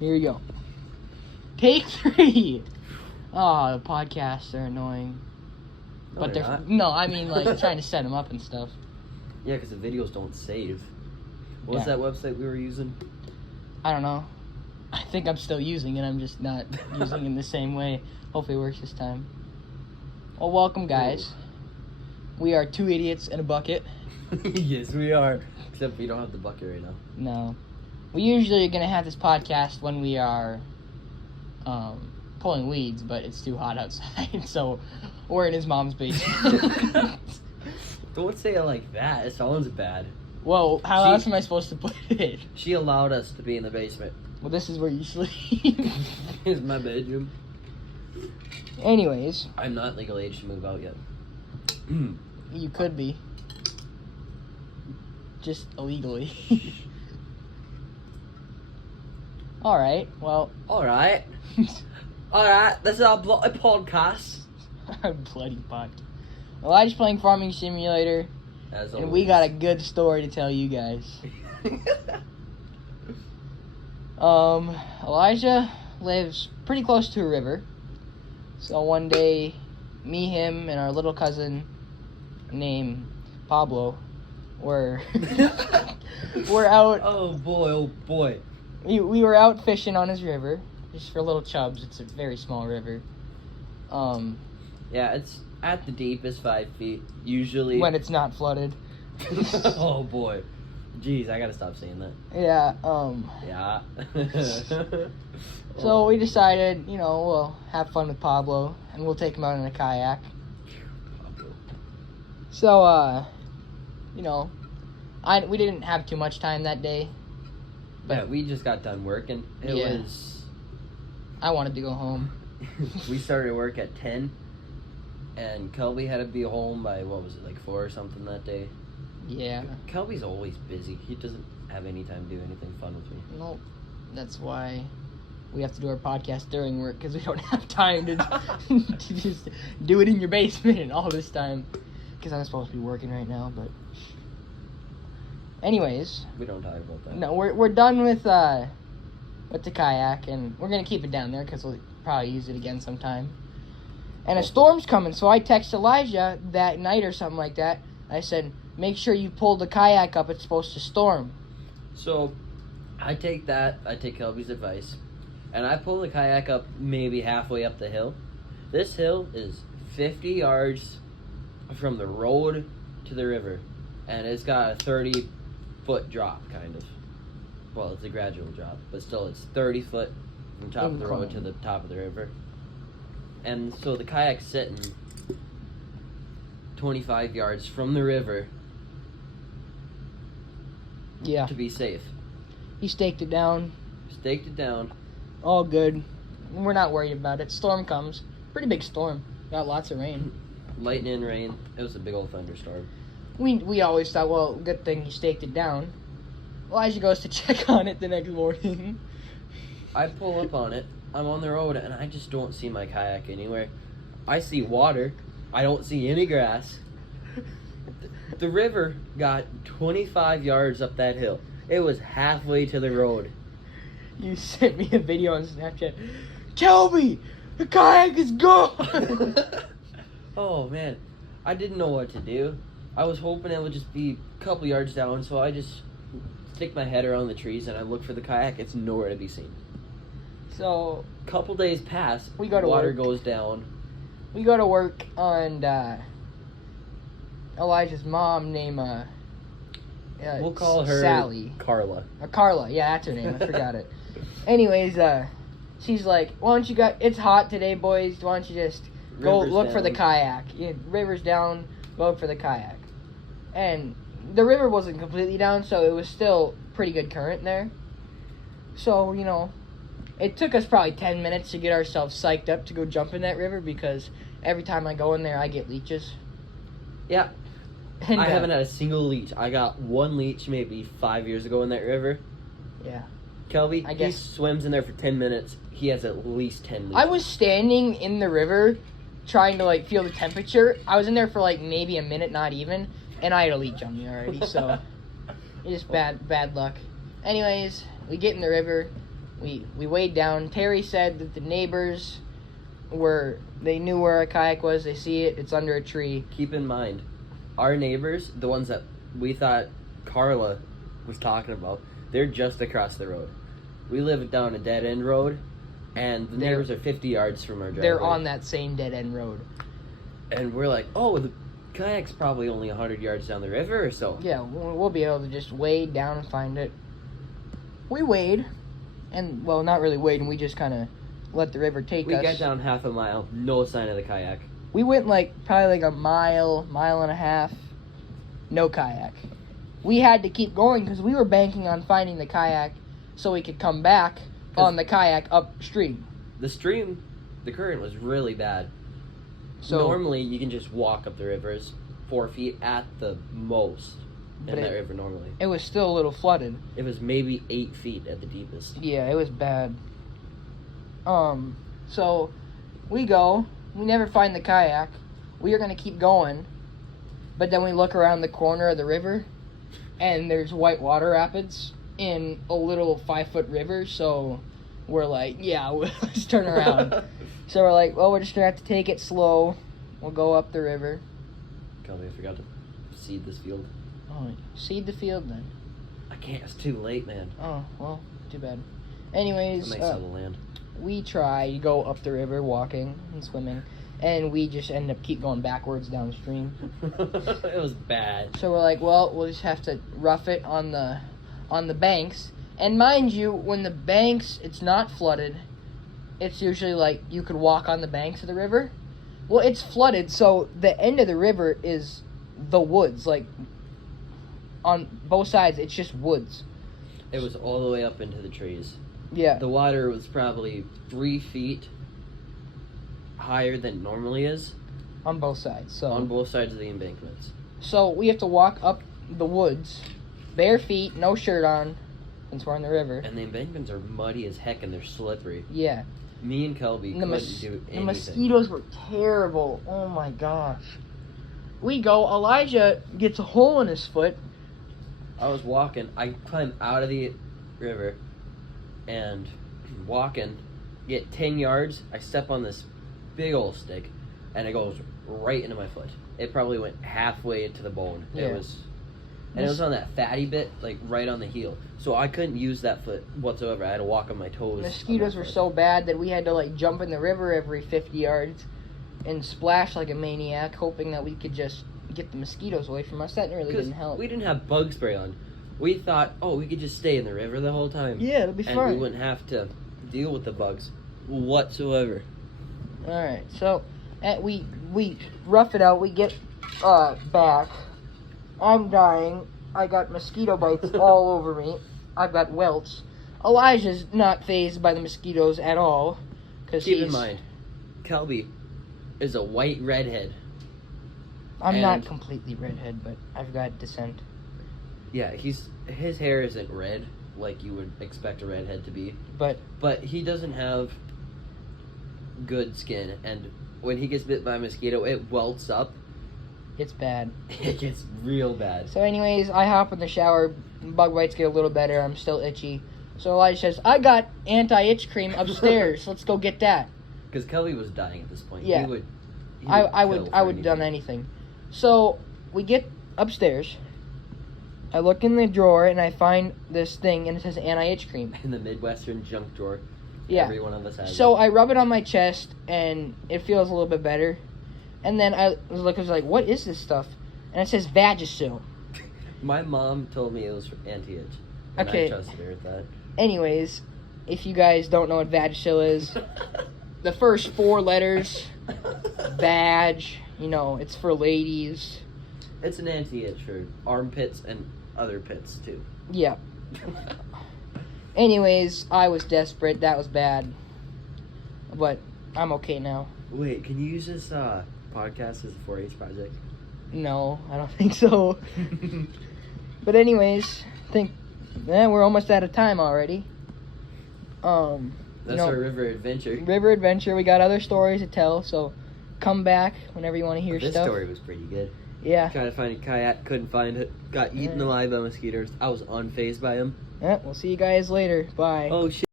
Here we go. Take 3. Oh, the podcasts are annoying. No, But they're they're not. no, I mean like trying to set them up and stuff. Yeah, because the videos don't save. What's Yeah. that website we were using? I don't know. I think I'm still using it. I'm just not using it in the same way. Hopefully it works this time. Well, welcome, guys. We are 2 idiots in a bucket. Yes, we are. Except we don't have the bucket right now. No. We usually are going to have this podcast when we are pulling weeds, but it's too hot outside, so we're in his mom's basement. Don't say it like that. It sounds bad. Well, how else am I supposed to put it? She allowed us to be in the basement. Well, this is where you sleep. Here's my bedroom. Anyways, I'm not legal age to move out yet. you could be. Just illegally. Alright, well. Alright. Alright, this is our bloody podcast. Our bloody podcast. Elijah's playing Farming Simulator, As and we got a good story to tell you guys. Elijah lives pretty close to a river. So one day, me, him, and our little cousin named Pablo were out. Oh boy. We were out fishing on his river, just for little chubs. It's a very small river. Yeah, it's at the deepest 5 feet, usually. When it's not flooded. Oh boy. Jeez, I gotta stop saying that. Yeah, Yeah. So we decided, we'll have fun with Pablo, and we'll take him out in a kayak. So, we didn't have too much time that day. Yeah, we just got done working. It Yeah. was... I wanted to go home. We started work at 10, and Kelby had to be home by, 4 or something that day? Yeah. Kelby's always busy. He doesn't have any time to do anything fun with me. Nope. That's why we have to do our podcast during work, because we don't have time to, to just do it in your basement all this time. Because I'm supposed to be working right now, but... Anyways. We don't talk about that. No, we're done with the kayak, and we're going to keep it down there, because we'll probably use it again sometime. And a storm's coming, so I texted Elijah that night or something like that. I said, make sure you pull the kayak up, it's supposed to storm. So, I take Kelby's advice, and I pull the kayak up maybe halfway up the hill. This hill is 50 yards from the road to the river, and it's got a 30-foot drop, kind of. Well, it's a gradual drop, but still, it's 30 foot from top of the road to the top of the river. And so the kayak's sitting 25 yards from the river. Yeah. To be safe. He staked it down. Staked it down. All good. We're not worried about it. Storm comes. Pretty big storm. Got lots of rain. Lightning, rain. It was a big old thunderstorm. We always thought, well, good thing he staked it down. Elijah goes to check on it the next morning. I pull up on it. I'm on the road, and I just don't see my kayak anywhere. I see water. I don't see any grass. The river got 25 yards up that hill. It was halfway to the road. You sent me a video on Snapchat. Kelby, the kayak is gone. Oh, man. I didn't know what to do. I was hoping it would just be a couple yards down, so I just stick my head around the trees, and I look for the kayak. It's nowhere to be seen. So, Couple days pass. We go to water work. goes down. we go to work, and Elijah's mom named We'll call her Sally. Carla. Carla, yeah, that's her name. I forgot it. Anyways, she's like, it's hot today, boys. Why don't you just go River's look for the down. kayak? Yeah, river's down, go look for the kayak. And the river wasn't completely down, so it was still pretty good current there. So, it took us probably 10 minutes to get ourselves psyched up to go jump in that river, because every time I go in there, I get leeches. Yeah. And, I haven't had a single leech. I got one leech maybe 5 years ago in that river. Yeah. Kelby, I guess- he swims in there for 10 minutes. He has at least 10 leeches. I was standing in the river trying to, feel the temperature. I was in there for, maybe a minute, not even, and I had a leech on me already, so it's just bad luck. Anyways, we get in the river. we weighed down. Terry said that the neighbors they knew where our kayak was. They see it. It's under a tree. Keep in mind, our neighbors, the ones that we thought Carla was talking about, they're just across the road. We live down a dead end road, and the neighbors are 50 yards from our driveway. They're on that same dead end road. And we're like, oh, the kayak's probably only 100 yards down the river or so. Yeah, we'll be able to just wade down and find it. We wade, and, well, not really wade, and we just kind of let the river take us. We got down half a mile, no sign of the kayak. We went, probably a mile and a half, no kayak. We had to keep going because we were banking on finding the kayak so we could come back on the kayak upstream. The current was really bad. So normally you can just walk up the rivers 4 feet at the most in that river normally. It was still a little flooded. It was maybe 8 feet at the deepest. Yeah, it was bad. So we go. We never find the kayak. We are going to keep going. But then we look around the corner of the river, and there's white water rapids in a little 5-foot river, so we're like, yeah, let's turn around. So we're like, well, we're just going to have to take it slow. We'll go up the river. God, I forgot to seed this field. Oh, seed the field then. I can't, it's too late, man. Oh, well, too bad. Anyways, I might sell the land. We try to go up the river walking and swimming, and we just end up keep going backwards downstream. It was bad. So we're like, well, we'll just have to rough it on the banks. And mind you, when the banks, it's not flooded, it's usually like you could walk on the banks of the river. Well, it's flooded, so the end of the river is the woods. Like, on both sides, it's just woods. It was all the way up into the trees. Yeah. The water was probably 3 feet higher than it normally is. On both sides. So on both sides of the embankments. So we have to walk up the woods, bare feet, no shirt on, since we're on the river. And the embankments are muddy as heck and they're slippery. Yeah. Me and Kelby couldn't do anything. The mosquitoes were terrible. Oh my gosh. We go, Elijah gets a hole in his foot. I was walking, I climbed out of the river and walking, get 10 yards, I step on this big old stick and it goes right into my foot. It probably went halfway into the bone. Yeah. It was on that fatty bit, like right on the heel. So I couldn't use that foot whatsoever. I had to walk on my toes. Mosquitoes were so bad that we had to jump in the river every 50 yards and splash like a maniac, hoping that we could just get the mosquitoes away from us. That really didn't help. We didn't have bug spray on. We thought, we could just stay in the river the whole time. Yeah, it'll be fine. And we wouldn't have to deal with the bugs whatsoever. Alright, so we rough it out. We get back. I'm dying. I got mosquito bites all over me. I've got welts. Elijah's not fazed by the mosquitoes at all. Keep in mind, Kelby is a white redhead. I'm not completely redhead, but I've got descent. Yeah, his hair isn't red like you would expect a redhead to be. But he doesn't have good skin, and when he gets bit by a mosquito, it welts up. It's bad. It gets real bad. So anyways, I hop in the shower. Bug bites get a little better. I'm still itchy. So Elijah says, I got anti-itch cream upstairs. Let's go get that. Because Kelly was dying at this point. Yeah. I would have done anything. So we get upstairs. I look in the drawer and I find this thing and it says anti-itch cream. In the Midwestern junk drawer. Yeah. Every one of us has So it. I rub it on my chest and it feels a little bit better. And then I was like, what is this stuff? And it says Vagisil. My mom told me it was for anti-itch. And Okay. I trusted her with that. Anyways, if you guys don't know what Vagisil is, the first 4 letters, Vag, it's for ladies. It's an anti-itch for armpits and other pits, too. Yeah. Anyways, I was desperate. That was bad. But I'm okay now. Wait, can you use this podcast as a 4-H project? No, I don't think so. But anyways, I think we're almost out of time already. That's our river adventure. River adventure. We got other stories to tell, so come back whenever you want to hear This stuff. story was pretty good. Yeah. Trying to find a kayak, couldn't find it. Got eaten alive by mosquitoes. I was unfazed by them. Yeah, we'll see you guys later. Bye. Oh shit.